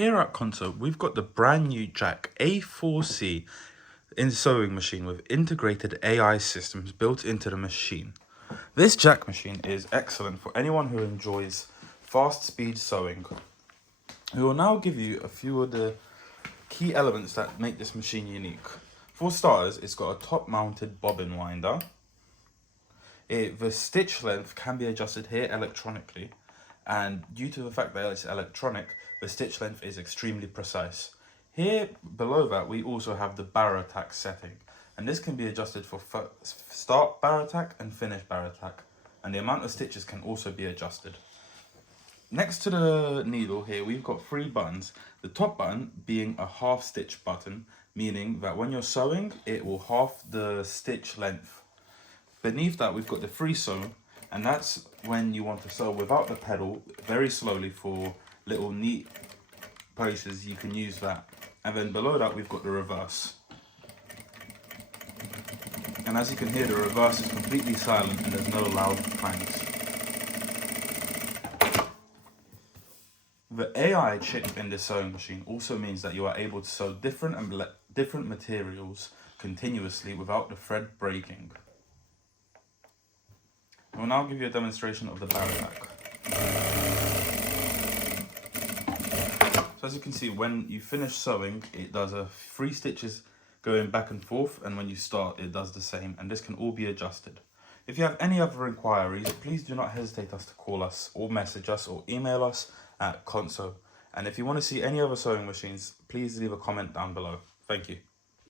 Here at Konsew, we've got the brand new Jack A4C sewing machine with integrated AI systems built into the machine. This Jack machine is excellent for anyone who enjoys fast speed sewing. We will now give you a few of the key elements that make this machine unique. For starters, it's got a top mounted bobbin winder. The stitch length can be adjusted here electronically, and due to the fact that it's electronic, the stitch length is extremely precise. Here below that we also have the barrel tack setting, and this can be adjusted for start barrel tack and finish barrel tack, and the amount of stitches can also be adjusted. Next to the needle here we've got 3 buttons, the top button being a half stitch button, meaning that when you're sewing it will half the stitch length. Beneath that we've got the free sew, and that's when you want to sew without the pedal very slowly for little neat places. You can use that. And then below that we've got the reverse, and as you can hear the reverse is completely silent and there's no loud clangs. The AI chip in this sewing machine also means that you are able to sew different materials continuously without the thread breaking. I will now give you a demonstration of the barrel tack. So as you can see, when you finish sewing, it does 3 stitches going back and forth, and when you start, it does the same, and this can all be adjusted. If you have any other inquiries, please do not hesitate to call us or message us or email us at Konsew. And if you want to see any other sewing machines, please leave a comment down below. Thank you.